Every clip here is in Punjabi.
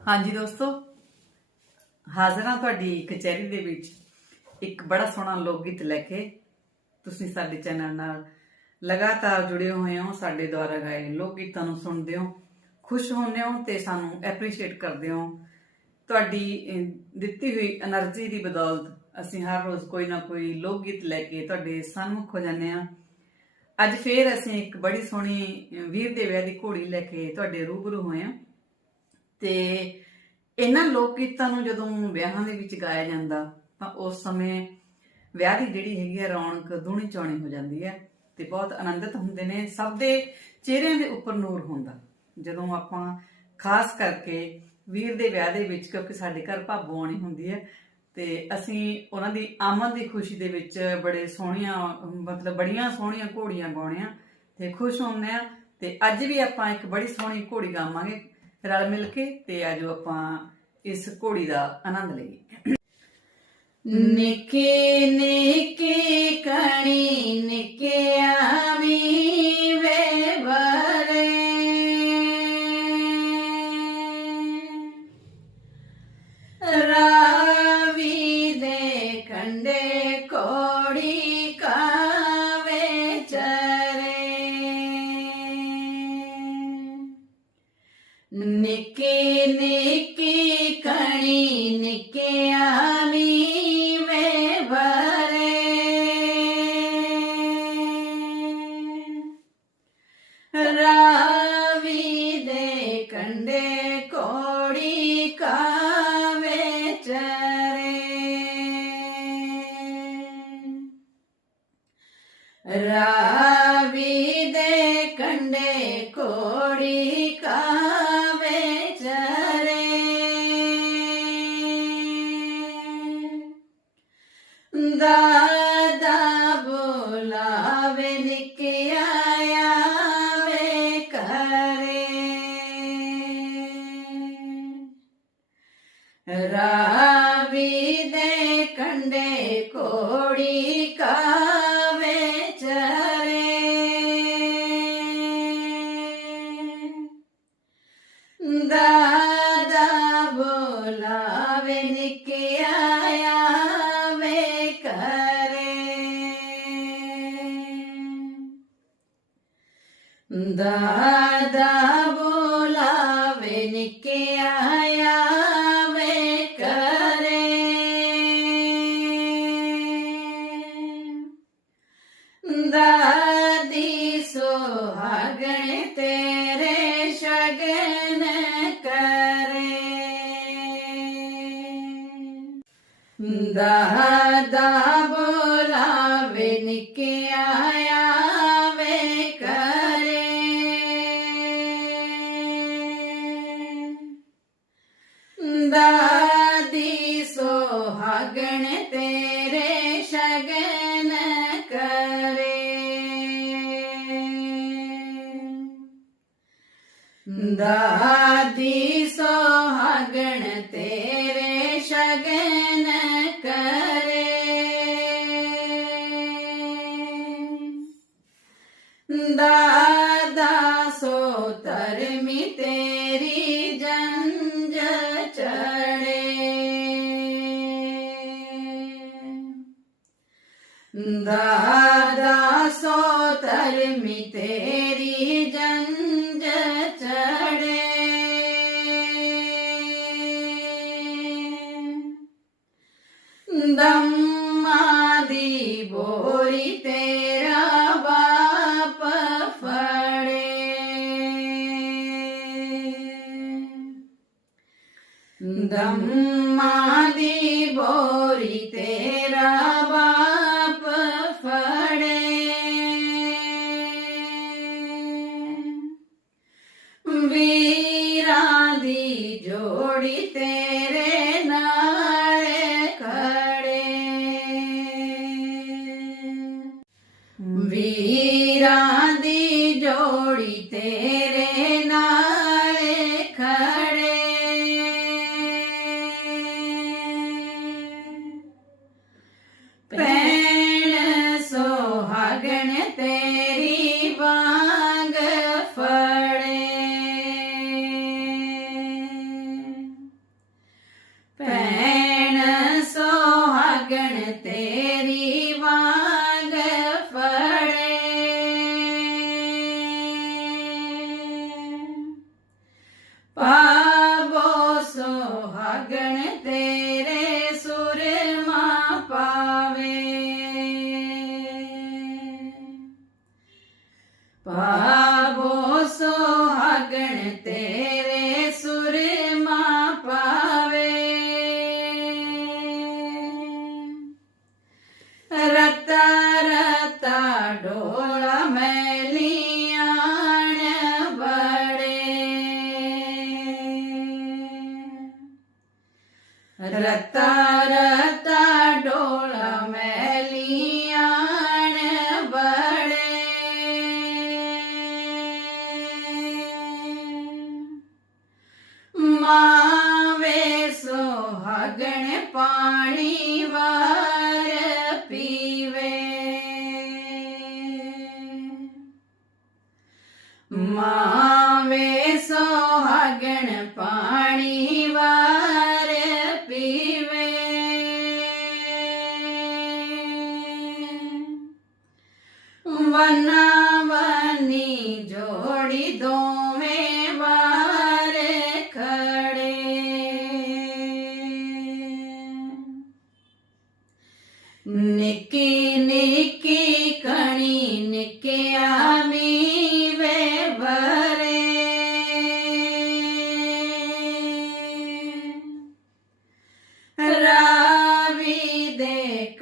ਹਾਂਜੀ ਦੋਸਤੋ, ਹਾਜ਼ਰ ਹਾਂ ਤੁਹਾਡੀ ਕਚਹਿਰੀ ਦੇ ਵਿੱਚ। ਇੱਕ ਬੜਾ ਸੋਹਣਾ ਲੋਕ ਗੀਤ ਲੈ ਕੇ ਤੁਸੀਂ ਸਾਡੇ ਚੈਨਲ ਨਾਲ ਲਗਾਤਾਰ ਜੁੜੇ ਹੋਏ ਹੋ, ਸਾਡੇ ਦੁਆਰਾ ਗਾਏ ਲੋਕ ਗੀਤਾਂ ਨੂੰ ਸੁਣਦੇ ਹੋ, ਖੁਸ਼ ਹੁੰਦੇ ਹੋ ਤੇ ਸਾਨੂੰ ਐਪਰੀਸ਼ੀਏਟ ਕਰਦੇ ਹੋ। ਤੁਹਾਡੀ ਦਿੱਤੀ ਹੋਈ એનર્ਜੀ ਦੀ ਬਦੌਲਤ ਅਸੀਂ ਹਰ ਰੋਜ਼ ਕੋਈ ਨਾ ਕੋਈ ਲੋਕ ਗੀਤ ਲੈ ਕੇ ਤੁਹਾਡੇ ਸਾਹਮਣੇ ਹੋ ਜਾਂਦੇ ਆ ਅੱਜ ਫੇਰ ਅਸੀਂ ਇੱਕ ਬੜੀ ਸੋਹਣੀ ਵੀਰ ਦੇਵਿਆ ਦੀ ਘੋੜੀ ਲੈ ਕੇ ਤੁਹਾਡੇ ਰੂਬਰੂ ਹੋਏ ਆ ਤੇ ਇਹਨਾਂ ਲੋਕ ਗੀਤਾਂ ਨੂੰ ਜਦੋਂ ਵਿਆਹਾਂ ਦੇ ਵਿੱਚ ਗਾਇਆ ਜਾਂਦਾ, ਤਾਂ ਉਸ ਸਮੇਂ ਵਿਆਹ ਦੀ ਜਿਹੜੀ ਹੈਗੀ ਹੈ ਰੌਣਕ ਦੂਣੀ ਚੌਣੀ ਹੋ ਜਾਂਦੀ ਹੈ ਤੇ ਬਹੁਤ ਆਨੰਦਿਤ ਹੁੰਦੇ ਨੇ, ਸਭ ਦੇ ਚਿਹਰਿਆਂ ਦੇ ਉੱਪਰ ਨੂਰ ਹੁੰਦਾ। ਜਦੋਂ ਆਪਾਂ ਖਾਸ ਕਰਕੇ ਵੀਰ ਦੇ ਵਿਆਹ ਦੇ ਵਿੱਚ, ਕਿਉਂਕਿ ਸਾਡੇ ਘਰ ਭਾਬੋ ਆਉਣੀ ਹੁੰਦੀ ਹੈ, ਤੇ ਅਸੀਂ ਉਹਨਾਂ ਦੀ ਆਮਦ ਦੀ ਖੁਸ਼ੀ ਦੇ ਵਿੱਚ ਬੜੇ ਸੋਹਣੀਆਂ, ਮਤਲਬ ਬੜੀਆਂ ਸੋਹਣੀਆਂ ਘੋੜੀਆਂ ਗਾਉਣੇ ਆ ਤੇ ਖੁਸ਼ ਹੁੰਦੇ ਆ ਤੇ ਅੱਜ ਵੀ ਆਪਾਂ ਇੱਕ ਬੜੀ ਸੋਹਣੀ ਘੋੜੀ ਗਾਵਾਂਗੇ ਰਲ ਮਿਲ ਕੇ ਤੇ ਆਜੋ ਆਪਾਂ ਇਸ ਘੋੜੀ ਦਾ ਆਨੰਦ ਲਈਏ। ਨਿੱਕੇ ਨਿੱਕੇ ਕਣੀ ਨਿੱਕੇ ਆਵੀ। ਕਣੀ ਨਿੱਕੇ ਆਵੀ ਵੇ ਬਰੇ ਰਾਵੀ ਦੇ ਕੰਡੇ ਕੋੜੀ ਕਾਵੇ ਦਾਦਾ ਬੋਲਾਵੇ ਨਿਕਿਆ ਆਵੇ ਕਰੇ ਦਾਦੀ ਸੁਹਾਗਣ ਤੇਰੇ ਸ਼ਗਨ ਕਰੇ ਦਾਦੀ சொந்தம் ਵੀਰਾਂ ਦੀ ਜੋੜੀ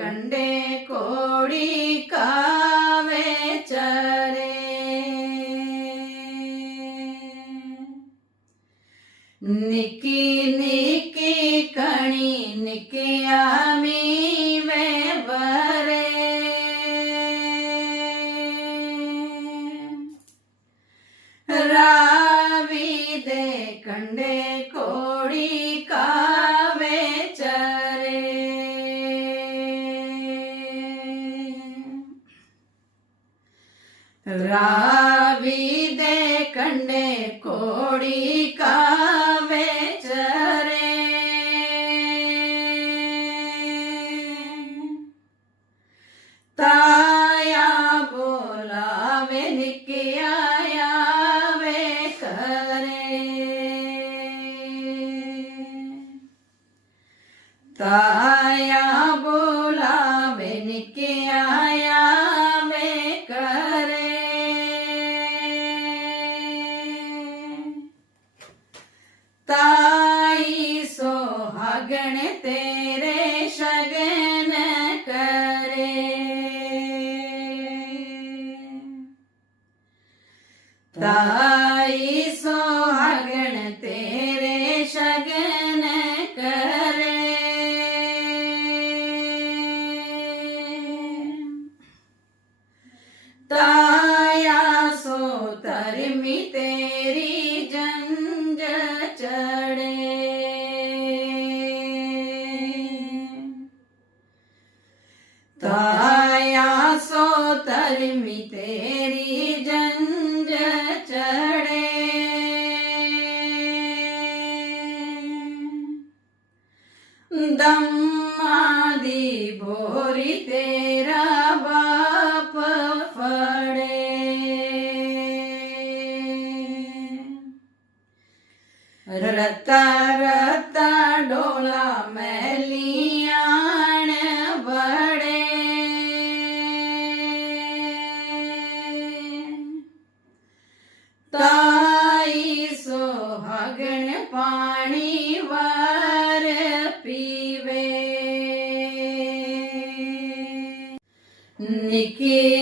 കണ്ടേ കോടി കാവേച്ചരേ. നിക്കി നിക്കി കണി നിക്കിയാമി വരേ രാവിതെ കണ്ടേ ಕೋಡಿ ಕಾವೆ ಚರೆ ತಾಯ ಬೋಲಾವೆ ನಿಕ್ಕಿಯಾಯಾವೆ ಕರೆ ತಾಯ દમ્માદી ભોરી તેરા બાપ ફળે રતા રતા ડોળા મેં que